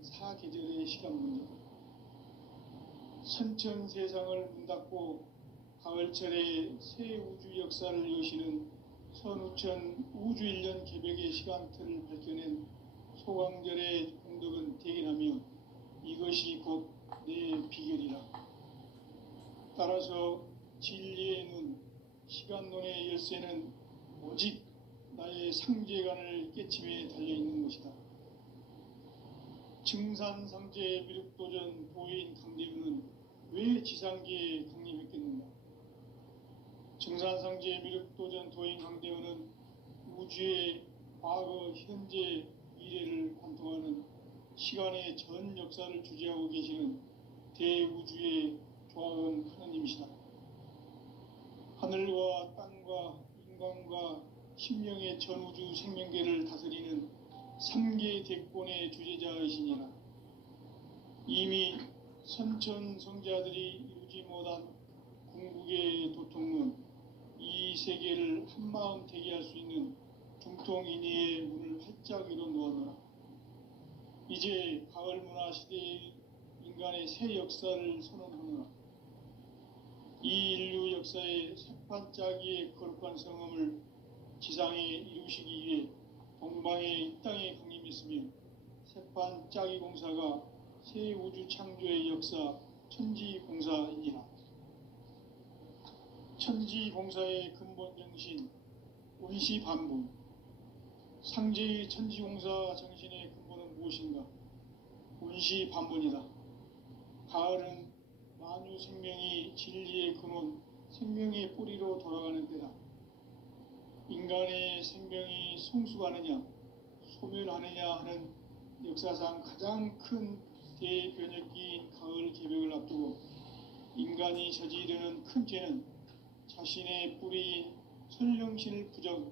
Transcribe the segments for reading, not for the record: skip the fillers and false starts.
있는 사계절의 시간문이다. 선천 세상을 문닫고 가을철에 새 우주 역사를 여시는 선우천 우주일년 개벽의 시간틀을 밝혀낸 소강절의 공덕은 대견하며 이것이 곧 내 비결이라. 따라서 진리의 눈, 시간론의 열쇠는 오직 나의 상제관을 깨침에 달려있는 것이다. 증산상제 미륵도전 도인 강대우는 왜 지상계에 강림했겠는가? 증산상제 미륵도전 도인 강대우는 우주의 과거, 현재, 미래를 관통하는 시간의 전 역사를 주재하고 계시는 대우주의 조화원 하느님이시다. 하늘과 땅과 인간과 신명의 전우주 생명계를 다스리는 3계 대권의 주재자이시니라. 이미 선천성자들이 이루지 못한 궁극의 도통문, 이 세계를 한마음 대기할 수 있는 중통인의의 문을 활짝 열어 놓아노라. 이제 가을 문화 시대의 인간의 새 역사를 선언하노라. 이 인류 역사의 새판짜기의 거룩한 성음을 지상에 이루시기 위해 동방의 이 땅에 강림했으며 새판짜기 공사가 새 우주 창조의 역사 천지공사이니라. 천지공사의 근본 정신 운시반부. 상제의 천지공사 정신의 근본은 무엇인가? 운시반문이다. 가을은 만유 생명이 진리의 근원, 생명의 뿌리로 돌아가는 때다. 인간의 생명이 성숙하느냐, 소멸하느냐 하는 역사상 가장 큰 대변혁기인 가을 개벽을 앞두고 인간이 저지르는 큰 죄는 자신의 뿌리인 설령신을 부정,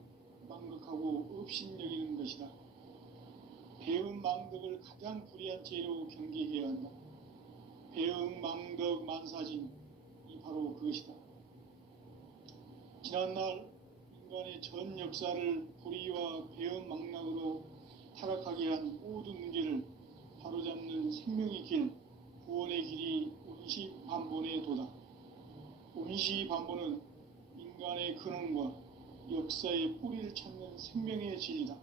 망극하고 업신여기는 것이다. 배음 망덕을 가장 불의한 죄로 경계해야 한다. 배음 망덕 만사진, 이 바로 그것이다. 지난날 인간의 전 역사를 불의와 배음 망락으로 타락하게 한 모든 문제를 바로잡는 생명의 길, 구원의 길이 운시반본의 도다. 운시반본은 인간의 근원과 역사의 뿌리를 찾는 생명의 진리다.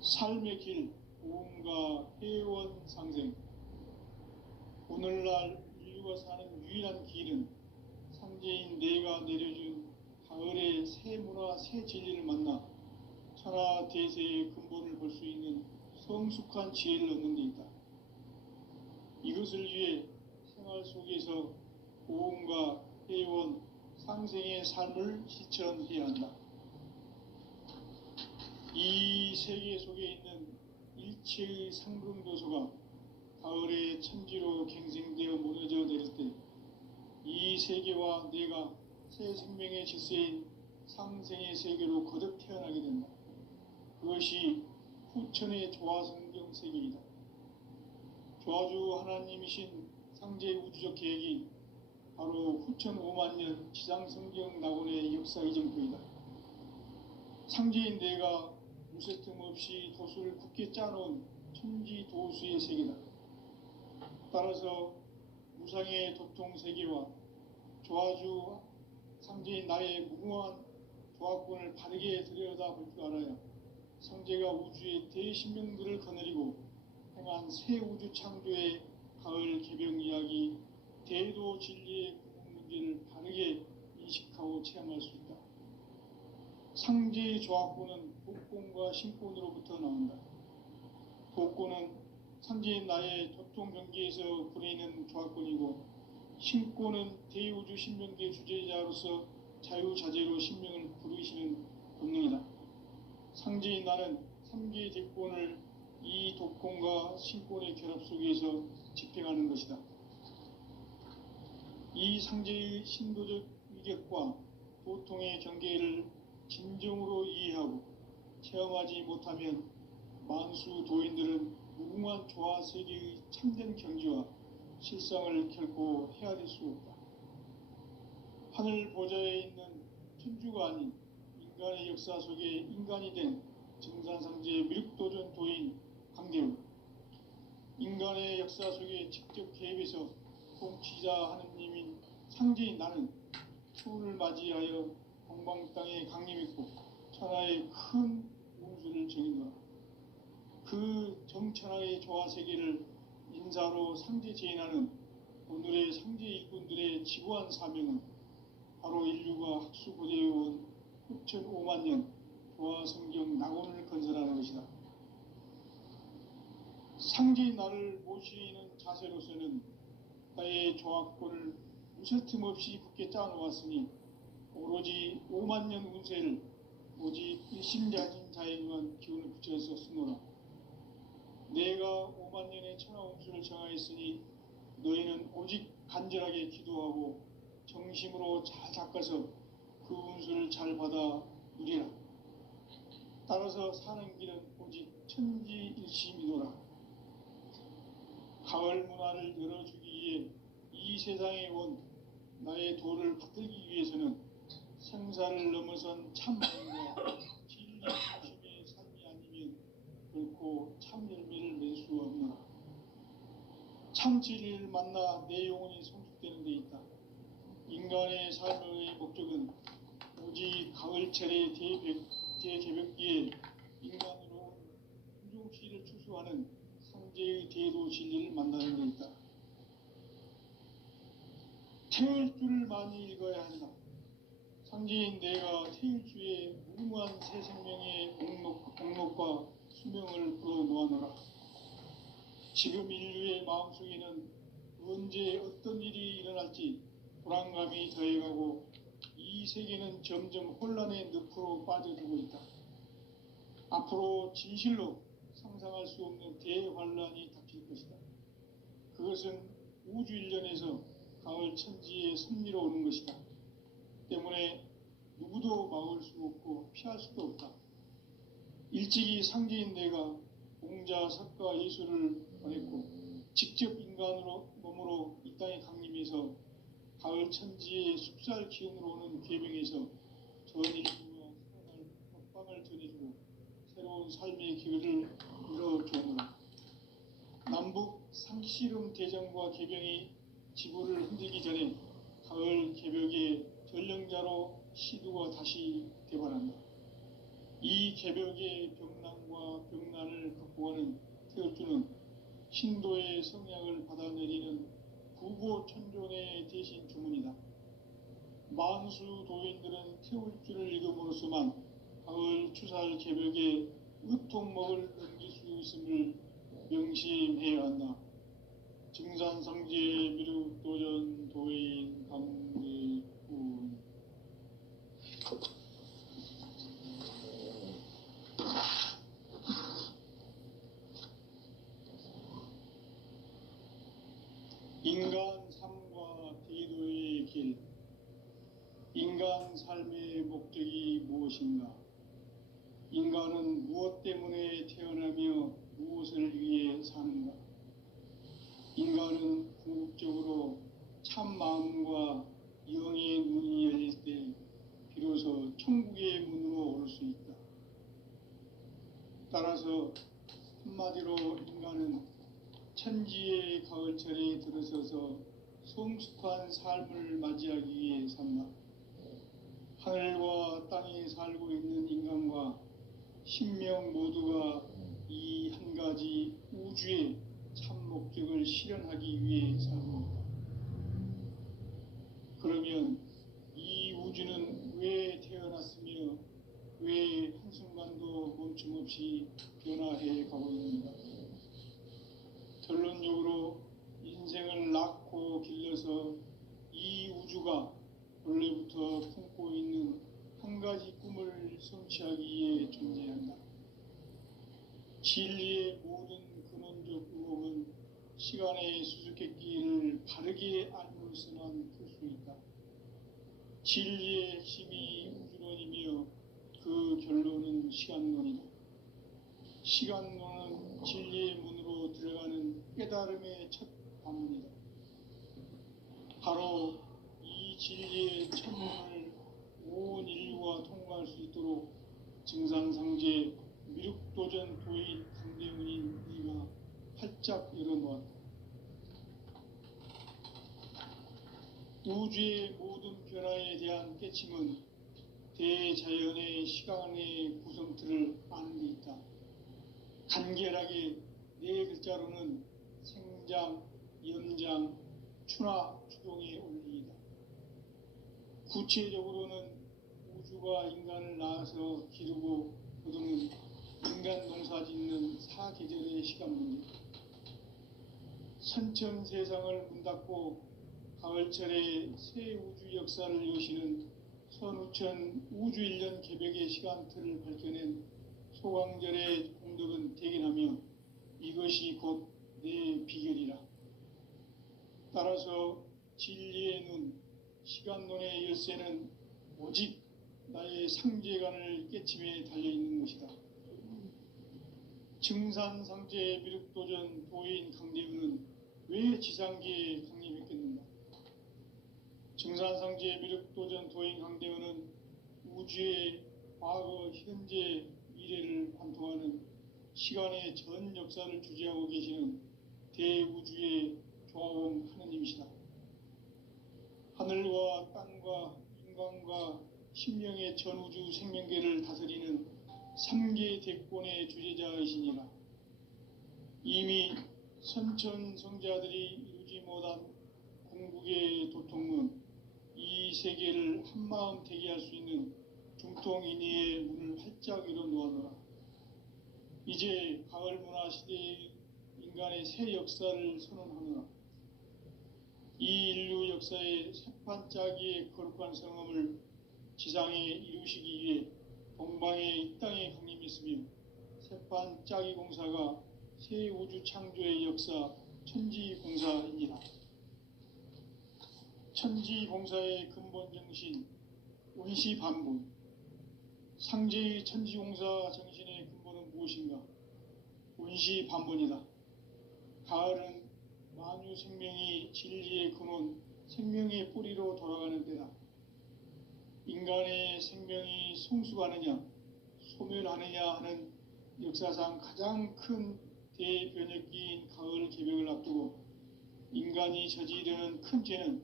삶의 길, 오음과 회원 상생. 오늘날 인류가 사는 유일한 길은 상제인 내가 내려준 가을의 새 문화, 새 진리를 만나 천하 대세의 근본을 볼 수 있는 성숙한 지혜를 얻는 데 있다. 이것을 위해 생활 속에서 오음과 회원, 상생의 삶을 실천해야 한다. 이 세계 속에 있는 일체의 상금도소가 가을의 천지로 갱생되어 무너져 내릴 때 이 세계와 내가 새 생명의 질서인 상생의 세계로 거듭 태어나게 된다. 그것이 후천의 조화성경 세계이다. 조화주 하나님이신 상제 우주적 계획이 바로 후천 5만년 지상성경 낙원의 역사 이정표이다. 상제인 내가 무쇠 틈 없이 도수를 굳게 짜놓은 천지도수의 세계다. 따라서 무상의 도통세계와 조화주 상제인 나의 무궁한 조화권을 바르게 들여다볼 줄 알아야 상제가 우주의 대신명들을 거느리고 행한 새 우주 창조의 가을 개벽 이야기, 대도 진리의 구분 문제를 바르게 인식하고 체험할 수 있다. 상제의 조화권은 복권과 신권으로부터 나온다. 복권은 상제인 나의 도통 경계에서 부리는 조화권이고, 신권은 대우주 신명계 주제자로서 자유자재로 신명을 부르시는 본능이다. 상제인 나는 3개의 대권을 이 도권과 신권의 결합 속에서 집행하는 것이다. 이 상제의 신도적 위격과 도통의 경계를 진정으로 이해하고 체험하지 못하면 만수 도인들은 무궁한 조화 세계의 참된 경지와 실상을 결코 헤아릴 수 없다. 하늘 보좌에 있는 천주가 아닌 인간의 역사 속에 인간이 된 증산상제 미륵도전 도인 강대우. 인간의 역사 속에 직접 개입해서 통치자 하느님인 상제인 나는 추운을 맞이하여 동방 땅에 강림했고 천하의 큰 운수를 정인노라. 그 정천하의 조화 세계를 인사로 상제 제인하는 오늘의 상제 일꾼들의 지구한 사명은 바로 인류가 학수 고대해온 6,5만 년 조화 성경 낙원을 건설하는 것이다. 상제인 나를 모시는 자세로서는 나의 조화권을 무쇠 틈 없이 굳게 짜놓았으니 오로지 5만 년 운세를 오직 일심자진 자에게만 기운을 붙여서 쓰노라. 내가 5만 년의 천하 운수를 정하였으니 너희는 오직 간절하게 기도하고 정심으로 잘 닦아서 그 운수를 잘 받아 누리라. 따라서 사는 길은 오직 천지일심이노라. 가을 문화를 열어주기 위해 이 세상에 온 나의 도를 붙들기 위해서는 생사를 넘어선 참마음과 진리 중심의 삶이 아니면 결코 참 열매를 낼 수 없노라. 참 진리를 만나 내 영혼이 성숙되는 데 있다. 인간의 삶의 목적은 오직 가을철의 대개벽기에 인간으로 온 윤종씨를 추수하는 상제의 대도 진리를 만나는 데 있다. 태울 줄을 많이 읽어야 한다. 상제인 내가 태울 주의 무궁한 새 생명의 공록과 수명을 불어놓아노라. 지금 인류의 마음속에는 언제 어떤 일이 일어날지 불안감이 더해가고 이 세계는 점점 혼란의 늪으로 빠져들고 있다. 앞으로 진실로 상상할 수 없는 대환란이 닥칠 것이다. 그것은 우주 일련에서 가을 천지의 섭리로 오는 것이다. 때문에 누구도 막을 수 없고 피할 수도 없다. 일찍이 상제인 내가 공자, 석가, 예수를 보냈고 직접 인간으로 몸으로 이 땅에 강림해서 가을 천지의 숲살 기운으로 오는 계명에서 전 인류와 살아날 법방을 전해주고 새로운 삶의 기회를 열어주노라. 남북 상씨름 대전과 개병이 지구를 흔들기 전에 가을 개벽의 전령자로 시두가 다시 개발한다. 이 개벽의 병난과 병난을 극복하는 태울주는 신도의 성향을 받아내리는 구보천존의 대신 주문이다. 만수 도인들은 태울주를 읽음으로써만 가을 추살 개벽에 의통목을 넘길 수 있음을 명심해야 한다. 증산상제 미륵도전 도인 감대군. 인간 삶과 대도의 길. 인간 삶의 목적이 무엇인가? 인간은 무엇 때문에 태어나며 무엇을 위해 사는가? 인간은 궁극적으로 참 마음과 영의 눈이 열릴 때 비로소 천국의 문으로 오를 수 있다. 따라서 한마디로 인간은 천지의 가을철에 들어서서 성숙한 삶을 맞이하기 위해 산다. 하늘과 땅에 살고 있는 인간과 신명 모두가 이 한 가지 우주의 참 목적을 실현하기 위해 살고 있다. 그러면 이 우주는 왜 태어났으며 왜 한순간도 멈춤없이 변화해 가고 있는가? 결론적으로 인생을 낳고 길러서 이 우주가 원래부터 품고 있는 한 가지 꿈을 성취하기 위해 존재한다. 진리의 모든 근원적 의혹은 시간의 수수께끼를 바르게 알므로서만 풀 수 있다. 진리의 핵심이 우주론이며 그 결론은 시간론이다. 시간론은 진리의 문으로 들어가는 깨달음의 첫 관문이다. 바로 이 진리의 첫 문을 온 인류가 통과할 수 있도록 증산상제 미륵도전 도인 강대문인 네가 활짝 열어놓았다. 우주의 모든 변화에 대한 깨침은 대자연의 시간의 구성틀을 아는 데 있다. 간결하게 네 글자로는 생장, 연장, 추나 추종의 원리이다. 구체적으로는 우주가 인간을 낳아서 기르고 거두는 인간 농사 짓는 사계절의 시간 문제, 선천 세상을 문 닫고 가을철에 새 우주 역사를 여시는 선우천 우주 1년 개벽의 시간틀을 밝혀낸 소강절의 공덕은 대견하며 이것이 곧 내 비결이라. 따라서 진리의 눈, 시간론의 열쇠는 오직 나의 상제관을 깨침에 달려있는 것이다. 증산상제 미륵도전 도인 강대우는 왜 지상계에 강림했겠는가? 증산상제 미륵도전 도인 강대우는 우주의 과거, 현재, 미래를 관통하는 시간의 전 역사를 주재하고 계시는 대우주의 조화원 하느님이시다. 하늘과 땅과 인간과 신명의 전우주 생명계를 다스리는 3계 대권의 주재자이시니라. 이미 선천성자들이 이루지 못한 궁극의 도통은 이 세계를 한마음 되게 할 수 있는 중통인의의 문을 활짝 열어놓아노라. 이제 가을 문화 시대의 인간의 새 역사를 선언하노라. 이 인류 역사의 새판짜기의 거룩한 성음을 지상에 이루시기 위해 동방의 이 땅에 강림했으며 새판짜기 공사가 새 우주 창조의 역사 천지공사입니다. 천지공사의 근본 정신 원시반본, 상제의 천지공사 정신의 근본은 무엇인가? 원시반본이다. 가을은 만유 생명이 진리의 근원, 생명의 뿌리로 돌아가는 때다. 인간의 생명이 성숙하느냐, 소멸하느냐 하는 역사상 가장 큰 대변혁기인 가을 개벽을 앞두고 인간이 저지르는 큰 죄는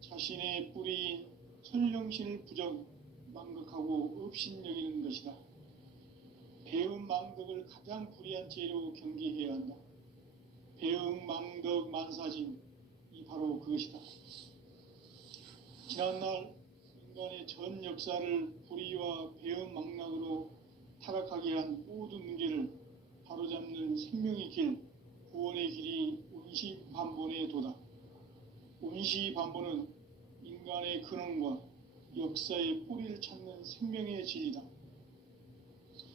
자신의 뿌리인 설령신을 부정, 망극하고 업신여기는 것이다. 배음 망덕을 가장 불의한 죄로 경계해야 한다. 배음 망덕 만사진, 이 바로 그것이다. 지난날 인간의 전 역사를 불의와 배음 망락으로 타락하게 한 모든 문제를 바로잡는 생명의 길, 구원의 길이 원시반본의 도다. 원시반본은 인간의 근원과 역사의 뿌리를 찾는 생명의 진리다.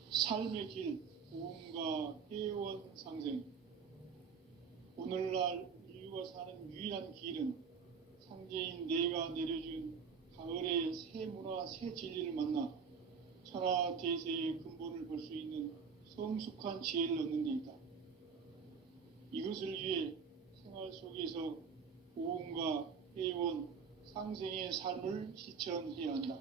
삶의 길, 보험과 회원 상생. 오늘날 인류가 사는 유일한 길은 상제인 내가 내려준 가을의 새 문화, 새 진리를 만나 천하 대세의 근본을 볼 수 있는 성숙한 지혜를 얻는 데 있다. 이것을 위해 생활 속에서 보험과 회원, 상생의 삶을 실천해야 한다.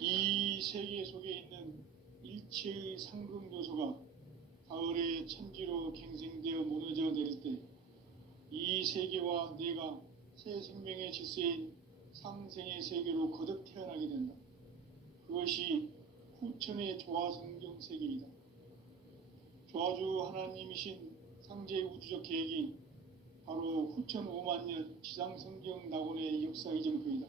이 세계 속에 있는 일체의 상급 요소가 가을의 천지로 갱생되어 무너져 내릴 때 이 세계와 내가 새 생명의 질서인 상생의 세계로 거듭 태어나게 된다. 그것이 후천의 조화성경 세계이다. 조화주 하나님이신 상제의 우주적 계획이 바로 후천 5만 년 지상성경 낙원의 역사 이정표이다.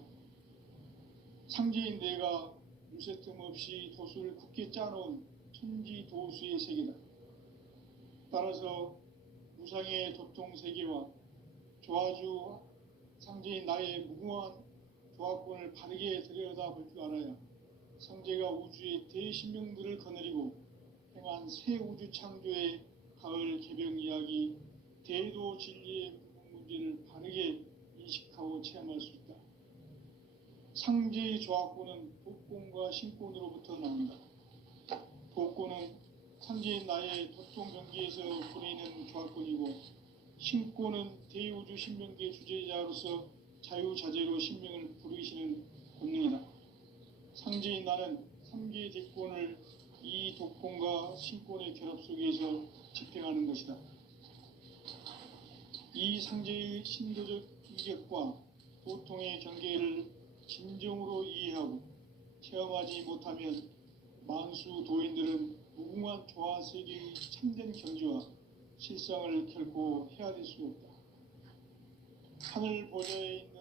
상제인 내가 무쇠 틈 없이 도수를 굳게 짜놓은 천지도수의 세계다. 따라서 무상의 도통 세계와 조화주 상제인 나의 무궁한 조화권을 바르게 들여다볼 줄 알아야 상제가 우주의 대신명들을 거느리고 행한 새 우주 창조의 가을 개벽 이야기, 대도 진리의 근본 문제를 바르게 인식하고 체험할 수 있다. 상제의 조화권은 도권과 신권으로부터 나온다. 도권은 상제인 나의 도통 경계에서 부리는 조화권이고, 신권은 대우주 신명계 주제자로서 자유자재로 신명을 부르시는 본능이다. 상제인 나는 3계 대권을 이 독권과 신권의 결합 속에서 집행하는 것이다. 이 상제의 신도적 이격과 도통의 경계를 진정으로 이해하고 체험하지 못하면 만수 도인들은 무궁한 조화 세계의 참된 경지와 실상을 결코 헤아릴 수 없다. 하늘 보좌에 있는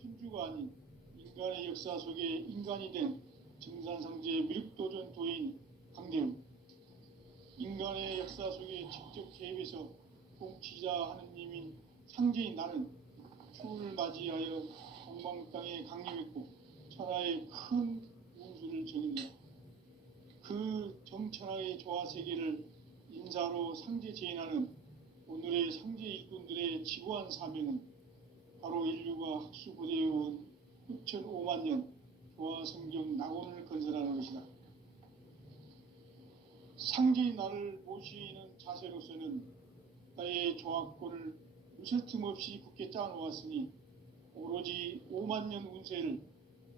천주가 아닌 인간의 역사 속에 인간이 된 증산상제 미륵도전 도인 강대우, 인간의 역사 속에 직접 개입해서 통치자 하느님인 상제인 나는 추후를 맞이하여 동방 땅에 강림했고 천하의 큰 운수를 정인다. 그 정천하의 조화 세계를 인사로 상제 제인하는 오늘의 상제 일꾼들의 지고한 사명은 바로 인류가 학수고대해온 6,500만 년 조화 성경 낙원을 건설하는 것이다. 상제의 나를 모시는 자세로서는 나의 조화권을 무쇠 틈 없이 굳게 짜놓았으니 오로지 5만 년 운세를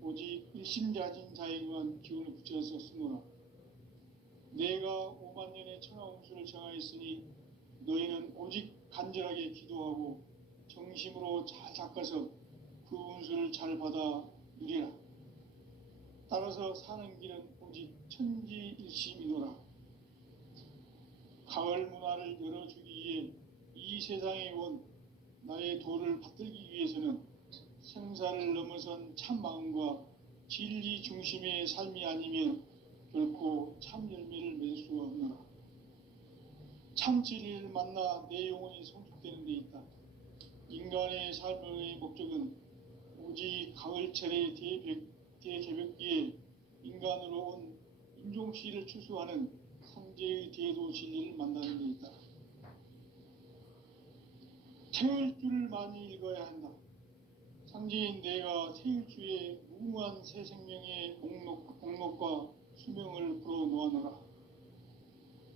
오직 일심자진 자에게만 기운을 붙여서 쓰노라. 내가 5만 년의 천하 운수를 정하였으니 너희는 오직 간절하게 기도하고 정심으로 잘 닦아서 그 운수를 잘 받아 누리라. 따라서 사는 길은 오직 천지일심이노라. 가을 문화를 열어주기 위해 이 세상에 온 나의 도를 받들기 위해서는 생사를 넘어선 참 마음과 진리 중심의 삶이 아니면 결코 참 열매를 맺을 수가 없노라. 참 진리를 만나 내 영혼이 성숙되는 데 있다. 인간의 삶의 목적은 오직 가을철의 대개벽기에 인간으로 온 인종시를 추수하는 상제의 대도 진리를 만나는 데 있다. 태울 줄을 많이 읽어야 한다. 상제인 내가 태일주의 무궁한 새 생명의 목록과 수명을 불어놓아노라.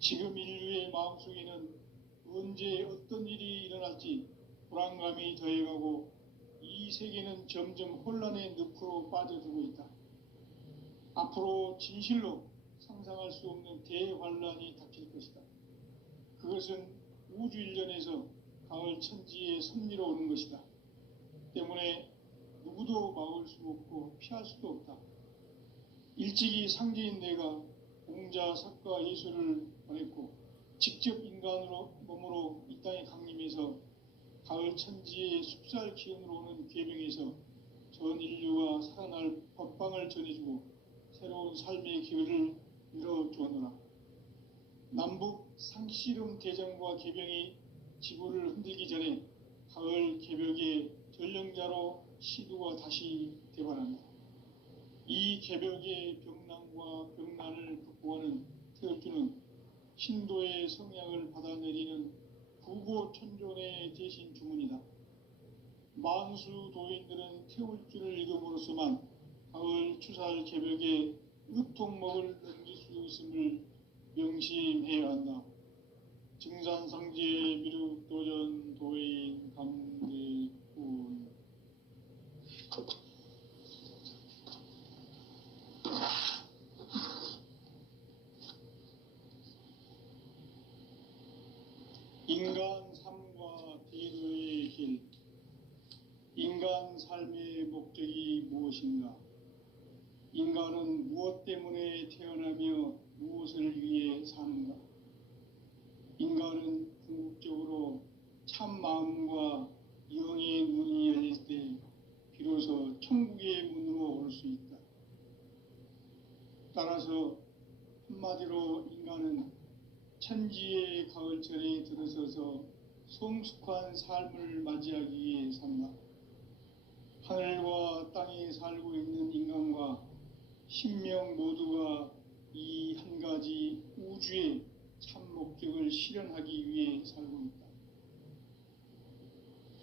지금 인류의 마음속에는 언제 어떤 일이 일어날지 불안감이 더해가고 이 세계는 점점 혼란의 늪으로 빠져들고 있다. 앞으로 진실로 상상할 수 없는 대환란이 닥칠 것이다. 그것은 우주 일련에서 가을 천지에 섭리로 오는 것이다. 때문에 누구도 막을 수 없고 피할 수도 없다. 일찍이 상제인 내가 공자, 석가, 예수를 보냈고 직접 인간으로 몸으로 이 땅에 강림해서 가을 천지의 숲살 기운으로 오는 계명에서 전 인류가 살아날 법방을 전해주고 새로운 삶의 기회를 열어주었노라. 남북 상씨름 대전과 개병이 지구를 흔들기 전에 가을 개벽의 전령자로 시두가 다시 되관한다. 이 개벽의 병난과 병난을 극복하는 태엽주는 신도의 성향을 받아내리는 부고천존의 대신 주문이다. 만수 도인들은 태울주를 읽음으로써만 가을 추살 개벽에 으통목을 넘길 수 있음을 명심해야 한다. 증산상제 미륵도전 도인 강대군. 인간 삶과 대도의 길. 인간 삶의 목적이 무엇인가? 인간은 무엇 때문에 태어나며 무엇을 위해 사는가? 인간은 궁극적으로 참 마음과 영의 문이 열릴 때 비로소 천국의 문으로 올 수 있다. 따라서 한마디로 인간은 천지의 가을철에 들어서서 성숙한 삶을 맞이하기 위해 산다. 하늘과 땅에 살고 있는 인간과 신명 모두가 이 한 가지 우주의 참 목적을 실현하기 위해 살고 있다.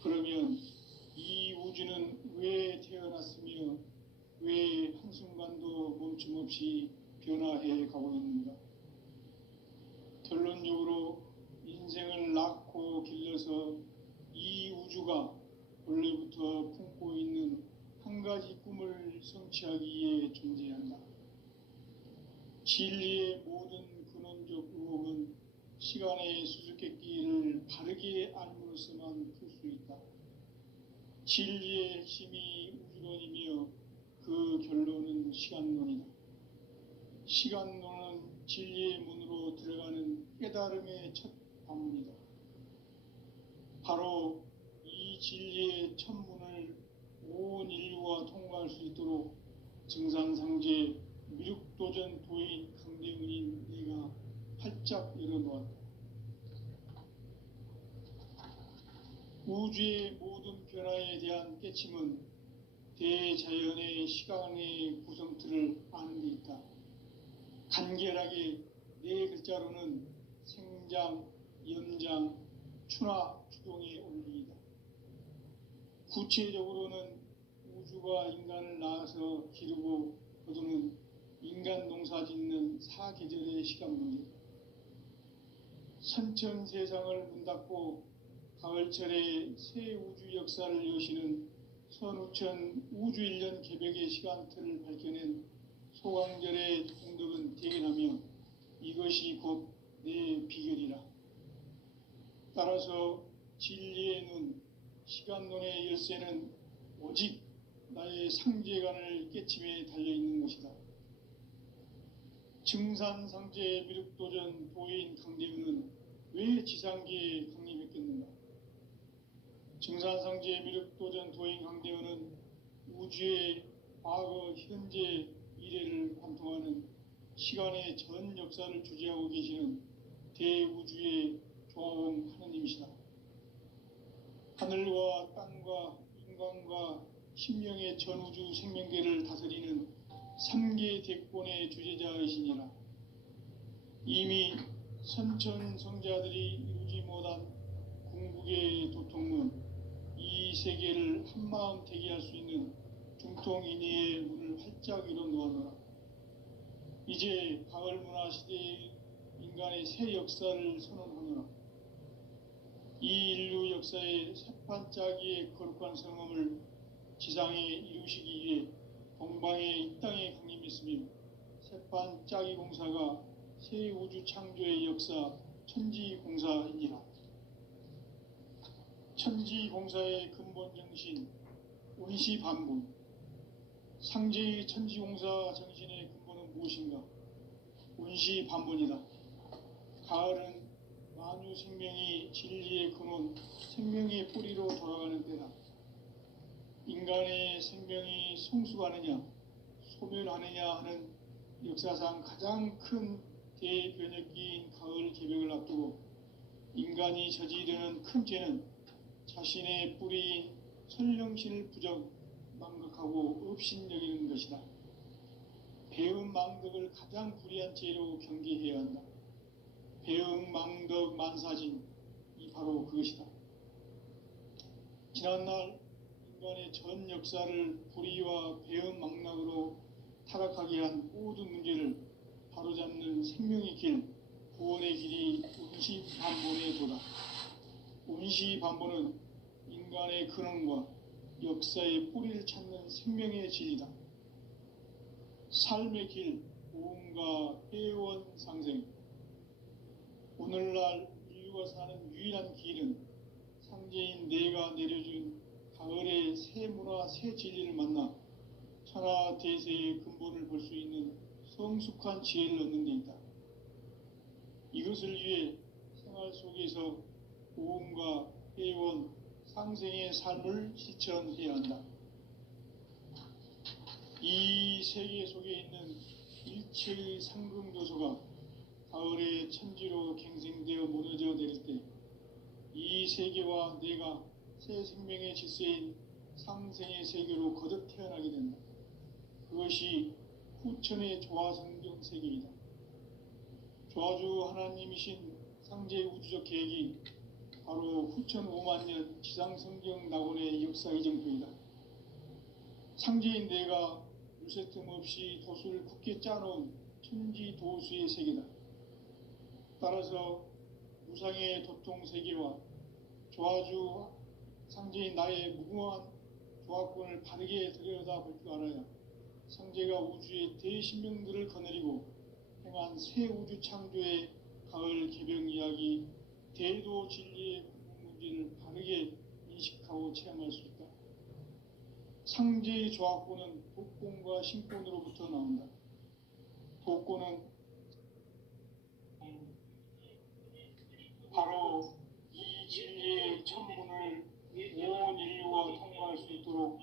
그러면 이 우주는 왜 태어났으며 왜 한순간도 멈춤없이 변화해 가고 있는가? 결론적으로 인생을 낳고 길러서 이 우주가 원래부터 품고 있는 한 가지 꿈을 성취하기 위해 존재한다. 진리의 모든 시간의 수수께끼를 바르게 알므로써만 풀 수 있다. 진리의 핵심이 우주론이며 그 결론은 시간론이다. 시간론은 진리의 문으로 들어가는 깨달음의 첫 방문이다. 바로 이 진리의 첫 문을 온 인류가 통과할 수 있도록 증산상제 미륵도전 도인 강대훈인 내가 활짝 열어놓았다. 우주의 모든 변화에 대한 깨침은 대자연의 시간의 구성틀을 아는 데 있다. 간결하게 네 글자로는 생장, 연장, 추나 추동의 원리이다. 구체적으로는 우주가 인간을 낳아서 기르고 거두는 인간 농사 짓는 사계절의 시간 문제다. 선천 세상을 문 닫고 가을철에 새 우주 역사를 여시는 선우천 우주 1년 개벽의 시간틀을 밝혀낸 소강절의 공덕은 대견하며 이것이 곧 내 비결이라. 따라서 진리의 눈, 시간론의 열쇠는 오직 나의 상제관을 깨침에 달려있는 것이다. 증산상제 미륵도전 도인 강대훈은 왜 지상계에 강림했겠는가? 증산상제 미륵도전 도인 강대훈은 우주의 과거, 현재, 미래를 관통하는 시간의 전 역사를 주재하고 계시는 대우주의 조화원 하느님이시다. 하늘과 땅과 인간과 신명의 전우주 생명계를 다스리는 3계 대권의 주제자이시니라. 이미 선천성자들이 이루지 못한 궁극의 도통문, 이 세계를 한마음 되게 할 수 있는 중통인의의 문을 활짝 열어놓아노라. 이제 가을 문화 시대의 인간의 새 역사를 선언하노라. 이 인류 역사의 새판짜기의 거룩한 성험을 지상에 이루시기 위해 동방의 이 땅에 강림했으며 새판짜기 공사가 새 우주 창조의 역사 천지공사이니라. 천지공사의 근본 정신 운시반분. 상제의 천지공사 정신의 근본은 무엇인가? 운시반분이다. 가을은 만유 생명이 진리의 근원, 생명의 뿌리로 돌아가는 때다. 인간의 생명이 성숙하느냐, 소멸하느냐 하는 역사상 가장 큰 대변혁기인 가을 개벽을 앞두고 인간이 저지르는 큰 죄는 자신의 뿌리인 설령신을 부정, 망각하고 업신여기는 것이다. 배음 망덕을 가장 불의한 죄로 경계해야 한다. 배음 망덕 만사진, 이 바로 그것이다. 지난날 인간의 전 역사를 불의와 배음 망락으로 타락하게 한 모든 문제를 바로잡는 생명의 길, 구원의 길이 운시반본의 도다. 운시반본은 인간의 근원과 역사의 뿌리를 찾는 생명의 진리다. 삶의 길, 오음과 회원 상생. 오늘날 인류가 사는 유일한 길은 상제인 내가 내려준 가을의 새 문화, 새 진리를 만나 천하 대세의 근본을 볼 수 있는 성숙한 지혜를 얻는 데 있다. 이것을 위해 생활 속에서 오음과 회원, 상생의 삶을 실천해야 한다. 이 세계 속에 있는 일체의 상금요소가 가을의 천지로 갱생되어 무너져 내릴 때 이 세계와 내가 새 생명의 질서인 상생의 세계로 거듭 태어나게 된다. 그것이 후천의 조화성경 세계이다. 조화주 하나님이신 상제 우주적 계획이 바로 후천 5만 년 지상성경 낙원의 역사 이정표이다. 상제인 내가 물새틈 없이 도수를 굳게 짜놓은 천지도수의 세계다. 따라서 무상의 도통 세계와 조화주 상제인 나의 무궁한 조화권을 바르게 들여다볼 줄 알아야 상제가 우주의 대신명들을 거느리고 행한 새 우주 창조의 가을 개병 이야기, 대도 진리의 근본 문제를 바르게 인식하고 체험할 수 있다. 상제의 조합고는 독곤과 신곤으로부터 나온다. 독곤은 바로 이 진리의 천분을 온 인류가 통과할 수 있도록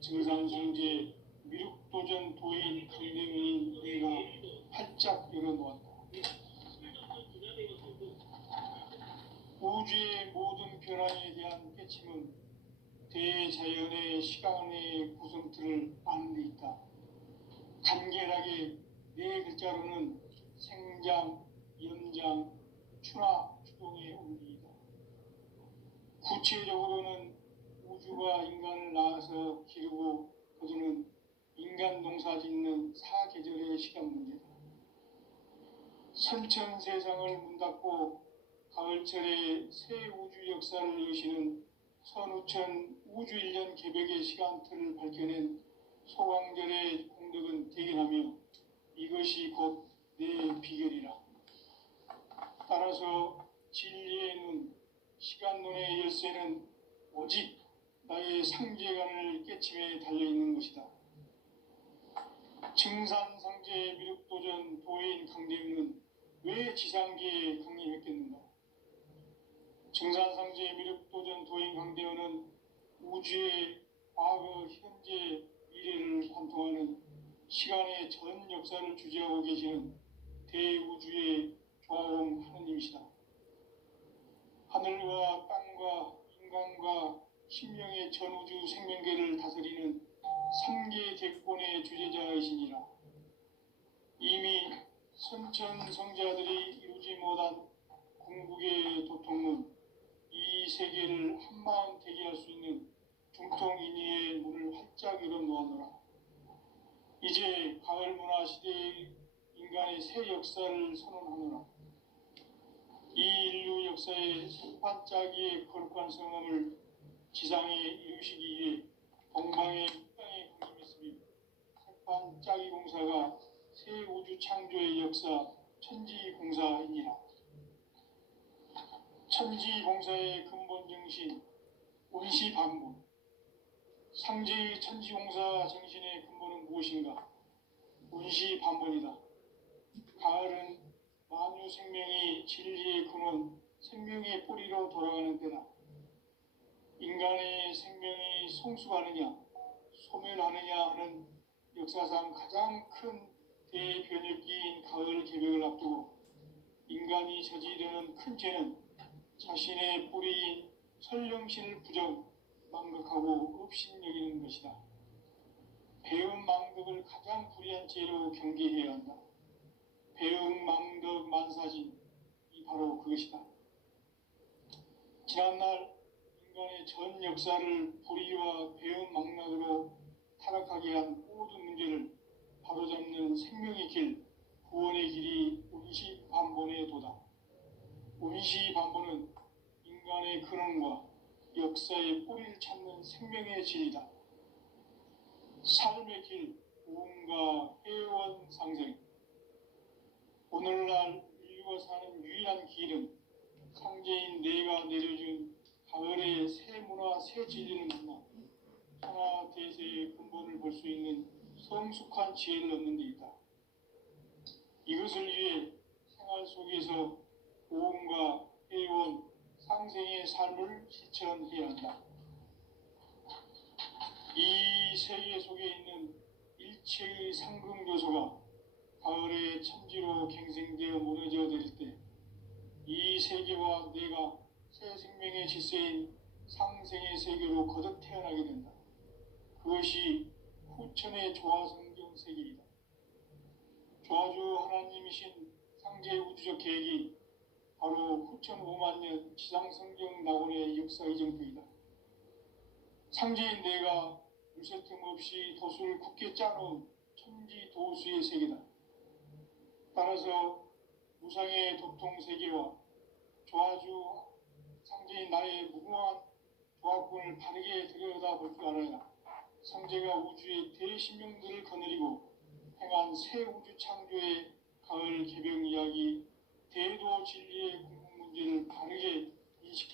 증산성제, 미륵도전 도인 강대민인 내가 활짝 열어놓았다. 우주의 모든 변화에 대한 깨침은 대자연의 시간의 구성틀을 아는 데 있다. 간결하게 네 글자로는 생장, 연장, 추나, 추동의 원리이다. 구체적으로는 우주가 인간을 낳아서 기르고 거두는 인간 농사 짓는 사계절의 시간 문제다. 선천 세상을 문 닫고 가을철에 새 우주 역사를 여시는 선우천 우주 1년 개벽의 시간틀을 밝혀낸 소강절의 공덕은 대견하며 이것이 곧 내 비결이라. 따라서 진리의 눈, 시간론의 열쇠는 오직 나의 상제관을 깨침에 달려있는 것이다. 증산상제 미륵도전 도인 강대윤은 왜 지상계에 강림했겠는가? 증산상제 미륵도전 도인 강대윤은 우주의 과거, 현재, 미래를 관통하는 시간의 전 역사를 주재하고 계시는 대우주의 조화원 하느님이시다. 하늘과 땅과 인간과 신명의 전우주 생명계를 다스리는 삼계 대권의 주제자이시니라. 이미 선천 성자들이 이루지 못한 궁극의 도통문, 이 세계를 한마음 되게 할 수 있는 중통인의의 문을 활짝 열어놓아노라. 이제 가을 문화 시대의 인간의 새 역사를 선언하노라. 이 인류 역사의 새반짝이의 거룩한 성함을 지상에 이루시기 위해 동방의 땅에 강림했으며 새반짝이 공사가 새 우주 창조의 역사 천지공사이니라. 천지공사의 근본 정신 운시반본. 상제의 천지공사 정신의 근본은 무엇인가? 운시반본이다. 가을은 만유 생명이 진리의 근원, 생명의 뿌리로 돌아가는 때다. 인간의 생명이 성숙하느냐, 소멸하느냐 하는 역사상 가장 큰 대변혁기인 가을 개벽을 앞두고 인간이 저지르는 큰 죄는 자신의 뿌리인 설령신을 부정, 망각하고 업신여기는 것이다. 배움 망덕을 가장 불의한 죄로 경계해야 한다. 배움 망덕 만사진, 이 바로 그것이다. 지난날 인간의 전 역사를 불의와 배움 망락으로 타락하게 한 모든 문제를 바로잡는 생명의 길, 구원의 길이 운시반본의 도다. 운시반본은 인간의 근원과 역사의 뿌리를 찾는 생명의 진리다. 삶의 길, 구원과 회원 상생. 오늘날 인류가 사는 유일한 길은 상제인 내가 내려준 가을의 새 문화, 새 진리를 만나 하나 대세의 근본을 볼 수 있는 성숙한 지혜를 얻는 데 있다. 이것을 위해 생활 속에서 보험과 회원, 상생의 삶을 실천해야 한다. 이 세계 속에 있는 일체의 상금 요소가 가을의 천지로 갱생되어 무너져 내릴 때 이 세계와 내가 새 생명의 질서인 상생의 세계로 거듭 태어나게 된다. 그것이 후천의 조화성경 세계이다. 조화주 하나님이신 상제 우주적 계획이 바로 후천 5만 년 지상성경 낙원의 역사 이정표이다. 상제인 내가 물새 틈 없이 도수를 굳게 짜놓은 천지 도수의 세계다. 따라서 무상의 도통 세계와 조화주 상제인 나의 무궁한 조합군을 바르게 들여다볼 줄 알아야 상제가 우주의 대신명들을 거느리고 행한 새 우주 창조의 가을 개병 이야기, 대도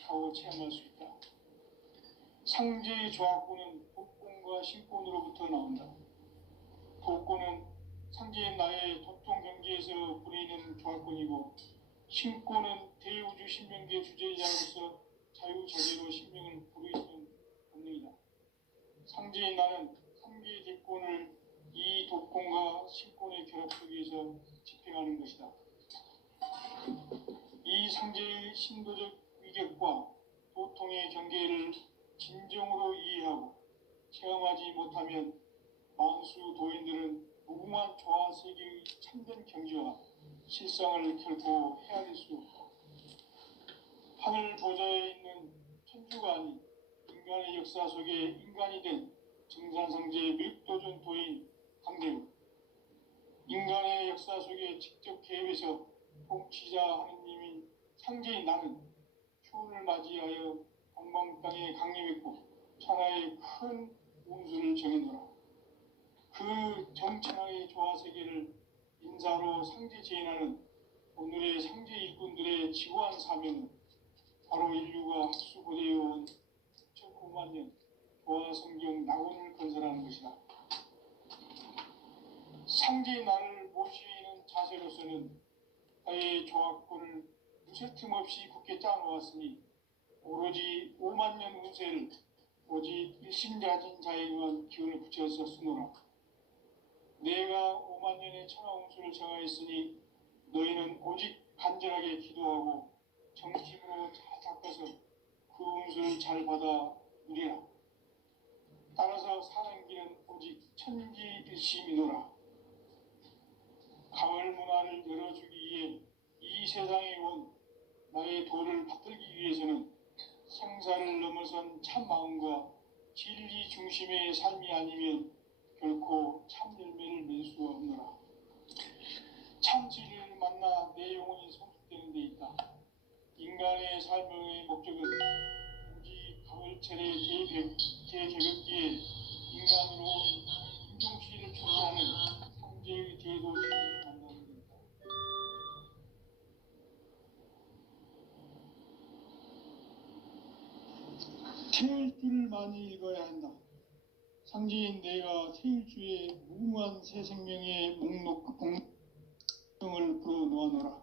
인식하고 체험할 수 있다. 상제의 조합구는 독권과 신권으로부터 나온다. 독권은 상제인 나의 도통 경계에서 부리는 조합권이고, 신권은 대우주 신명계 주제자로서 자유자재로 신명을 부르짖는 본능이다. 상제인 나는 상계의 대권을 이 독권과 신권의 결합 속에서 집행하는 것이다. 이 상제의 신도적 위격과 도통의 경계를 진정으로 이해하고 체험하지 못하면 만수 도인들은 무궁한 조화 세계의 참된 경지와 실상을 결코 헤아릴 수 없다. 하늘 보좌에 있는 천주가 아닌 인간의 역사 속에 인간이 된 증산성제 밀도전 도인 강대로, 인간의 역사 속에 직접 개입해서 통치자 하느님인 상제인 나는 휴훈을 맞이하여 동방 땅에 강림했고 천하의 큰 운수를 정해놓으라. 그 정천하의 조화세계를 인사로 상제 제인하는 오늘의 상제 일꾼들의 지구한 사명은 바로 인류가 학수고대해온 6,9만 년 조화성경 낙원을 건설하는 것이다. 상제의 나를 모시는 자세로서는 나의 조합권을 무쇠틈 없이 굳게 짜놓았으니 오로지 5만 년 운세를 오직 일심자진 자에게만 기운을 붙여서 쓰노라. 내가 5만 년의 천하 운수를 정하였으니 너희는 오직 간절하게 기도하고 정심으로 잘 닦아서 그 운수를 잘 받아 누리라. 따라서 사는 길은 오직 천지일심이노라. 가을 문화를 열어주기 위해 이 세상에 온 나의 도를 받들기 위해서는 생사를 넘어선 참 마음과 진리 중심의 삶이 아니면 결코 참 열매를 맺을 수가 없노라. 참 진리를 만나 내 영혼이 성숙되는 데 있다. 인간의 삶의 목적은 오직 가을철의 대개벽기에 인간으로 온 인종시를 초래하는 상제의 대도시를 만나는 데 있다. 태일주를 많이 읽어야 한다. 상제인 내가 태일주의 무궁한 새 생명의 목록을 풀어놓아노라.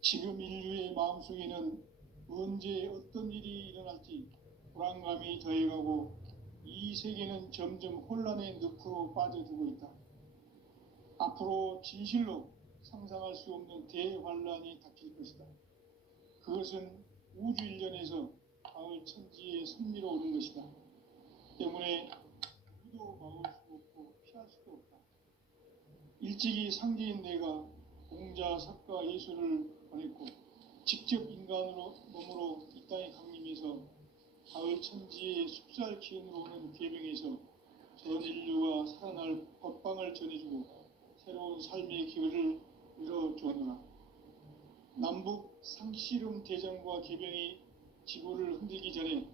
지금 인류의 마음속에는 언제 어떤 일이 일어날지 불안감이 더해가고 이 세계는 점점 혼란의 늪으로 빠져들고 있다. 앞으로 진실로 상상할 수 없는 대환란이 닥칠 것이다. 그것은 우주 일련에서 가을 천지의 섭리로 오는 것이다. 때문에 누구도 막을 수 없고 피할 수도 없다. 일찍이 상제인 내가 공자, 석가, 예수를 보냈고 직접 인간으로 몸으로 이 땅에 강림해서 가을 천지의 숲살 기운으로 오는 계명에서 전 인류가 살아날 법방을 전해주고 새로운 삶의 기회를 열어주었노라. 남북 상씨름 대전과 계병이 지구를 흔들기 전에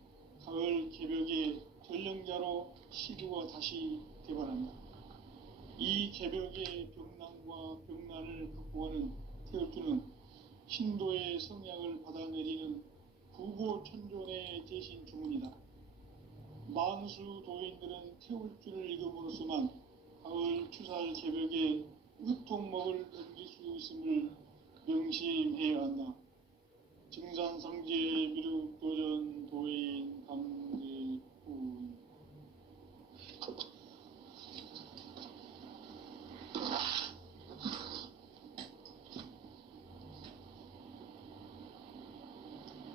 가을 개벽의 전령자로 시두가 다시 개발한다. 이 개벽의 병난과 병난을 극복하는 태울주는 신도의 성량을 받아내리는 부고천존의 대신 주문이다. 만수 도인들은 태울주를 읽음으로써만 가을 추살 개벽에 으통먹을 넘길 수 있음을 명심해야 한다. 증산상제 미륵도전 도인 감대부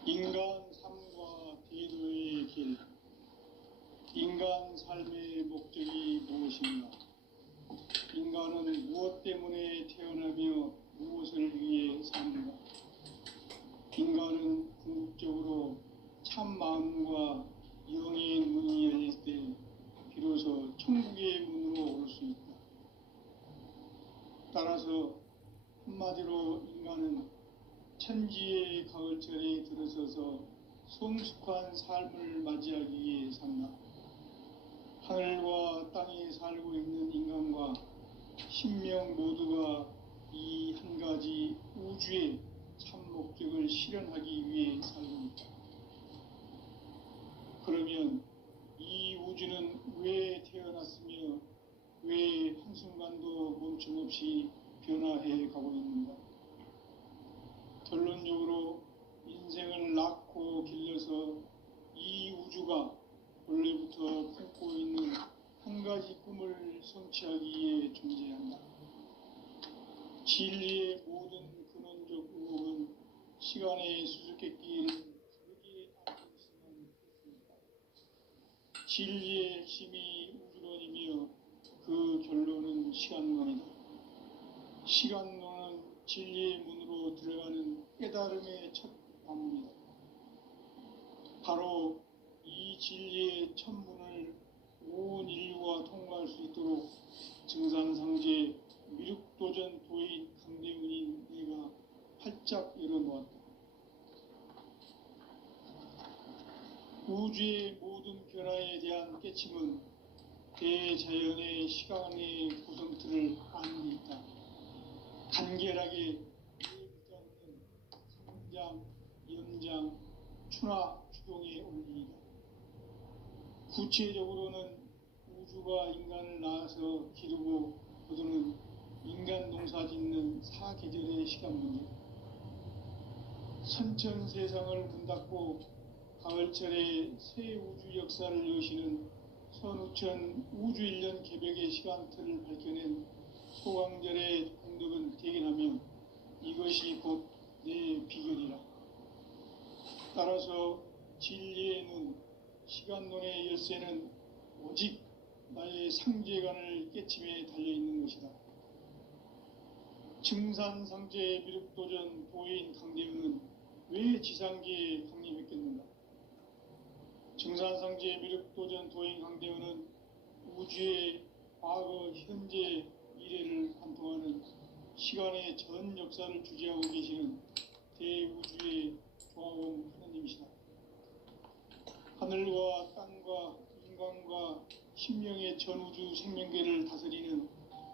인간 삶과 대도의 길. 인간 삶의 목적이 무엇인가? 인간은 무엇 때문에 태어나며 무엇을 위해 사는가? 인간은 궁극적으로 참 마음과 영의 문이 열릴 때 비로소 천국의 문으로 올 수 있다. 따라서 한마디로 인간은 천지의 가을철에 들어서서 성숙한 삶을 맞이하기 위해 산다. 하늘과 땅에 살고 있는 인간과 신명 모두가 이 한 가지 우주의 참 목적을 계획을 실현하기 위해 살고 있다. 그러면 이 우주는 왜 태어났으며 왜 한순간도 멈춤없이 변화해 가고 있는가? 결론적으로 인생을 낳고 길러서 이 우주가 원래부터 품고 있는 한 가지 꿈을 성취하기 위해 존재한다. 진리의 모든 근원적 의혹은 시간의 수수께끼를 다르게 알고 있으면 됐습니다. 진리의 핵심이 우주론이며 그 결론은 시간론이다. 시간론은 진리의 문으로 들어가는 깨달음의 첫 관문이다. 바로 이 진리의 첫 문을 온 인류가 통과할 수 있도록 증산상제 미륵도전 도인 강대훈인 내가 활짝 열어놓았다. 우주의 모든 변화에 대한 깨침은 대자연의 시간의 구성틀을 아는 데 있다. 간결하게 예붙잡는 상장, 연장, 추나 추동의 원리이다. 구체적으로는 우주가 인간을 낳아서 기르고 거두는 인간 농사 짓는 사계절의 시간 문제, 선천 세상을 문 닫고 가을철에 새 우주 역사를 여시는 선우천 우주 1년 개벽의 시간틀을 밝혀낸 소강절의 공덕은 대견하며 이것이 곧 내 비결이라. 따라서 진리의 눈, 시간론의 열쇠는 오직 나의 상제관을 깨침에 달려있는 것이다. 증산상제 미륵도전 도인 강대훈은 왜 지상계에 강림했겠는가? 증산상제 미륵도전 도인 강대훈은 우주의 과거, 현재, 미래를 관통하는 시간의 전 역사를 주재하고 계시는 대우주의 조화원 하나님이시다. 하늘과 땅과 인간과 신명의 전우주 생명계를 다스리는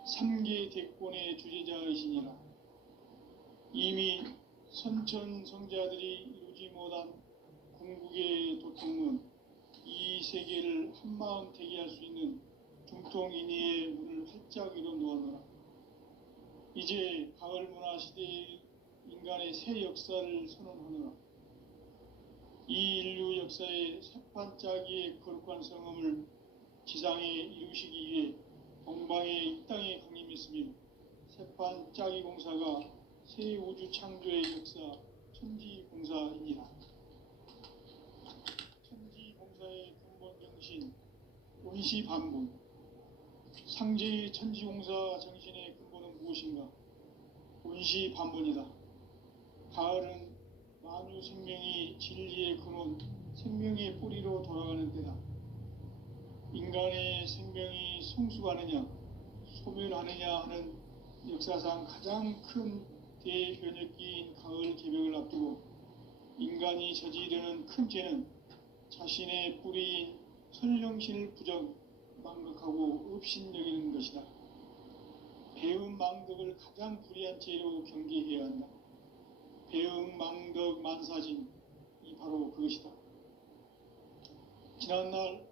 3계 대권의 주재자이시니라. 이미 선천성자들이 이루지 못한 궁극의 도통은 이 세계를 한마음 되게 할 수 있는 중통인의의 문을 활짝 열어 놓아노라. 이제 가을 문화 시대의 인간의 새 역사를 선언하노라. 이 인류 역사의 새판짜기의 거룩한 성음을 지상에 이루시기 위해 동방의 이 땅에 강림했으며 새판짜기 공사가 새 우주 창조의 역사 천지공사이니라. 천지공사의 근본 정신 원시반분, 상제의 천지공사 정신의 근본은 무엇인가? 원시반분이다. 가을은 만유 생명이 진리의 근원, 생명의 뿌리로 돌아가는 때다. 인간의 생명이 성숙하느냐, 소멸하느냐 하는 역사상 가장 큰 대변혁기인 가을 개벽을 앞두고 인간이 저지르는 큰 죄는 자신의 뿌리인 설령신을 부정, 망각하고 업신여기는 것이다. 배음 망덕을 가장 불의한 죄로 경계해야 한다. 배음 망덕 만사진이 바로 그것이다. 지난날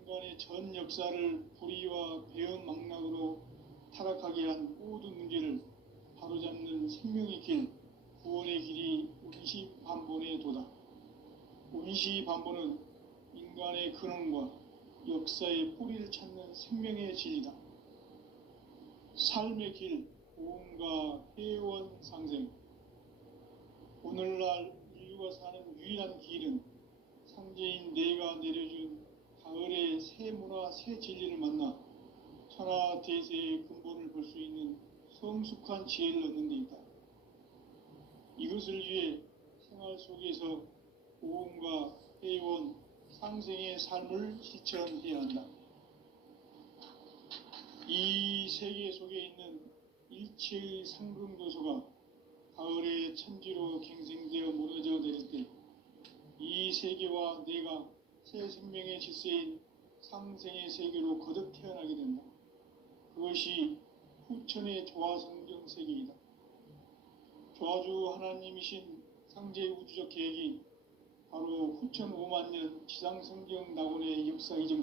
인간의 전 역사를 불의와 배음 망락으로 타락하게 한 모든 문제를 바로잡는 생명의 길, 구원의 길이 원시반본의 도다. 원시반본은 인간의 근원과 역사의 뿌리를 찾는 생명의 진리다. 삶의 길, 고음과 회원 상생. 오늘날 인류가 사는 유일한 길은 상제인 내가 내려준 가을의 새 문화, 새 진리를 만나 천하 대세의 근본을 볼 수 있는 성숙한 지혜를 얻는 데 있다. 이것을 위해 생활 속에서 고음과 회원, 상생의 삶을 실천해야 한다. 이 세계 속에 있는 일체의 상금 요소가 가을의 천지로 갱생되어 무너져 내릴 때 이 세계와 내가 새 생명의 질서인 상생의 세계로 거듭 태어나게 된다. 그것이 후천의 조화성경 세계이다. 조화주 하나님이신 창제 우주적 계획이 바로 후천 5만 년 지상 성경 낙원의 역사 이전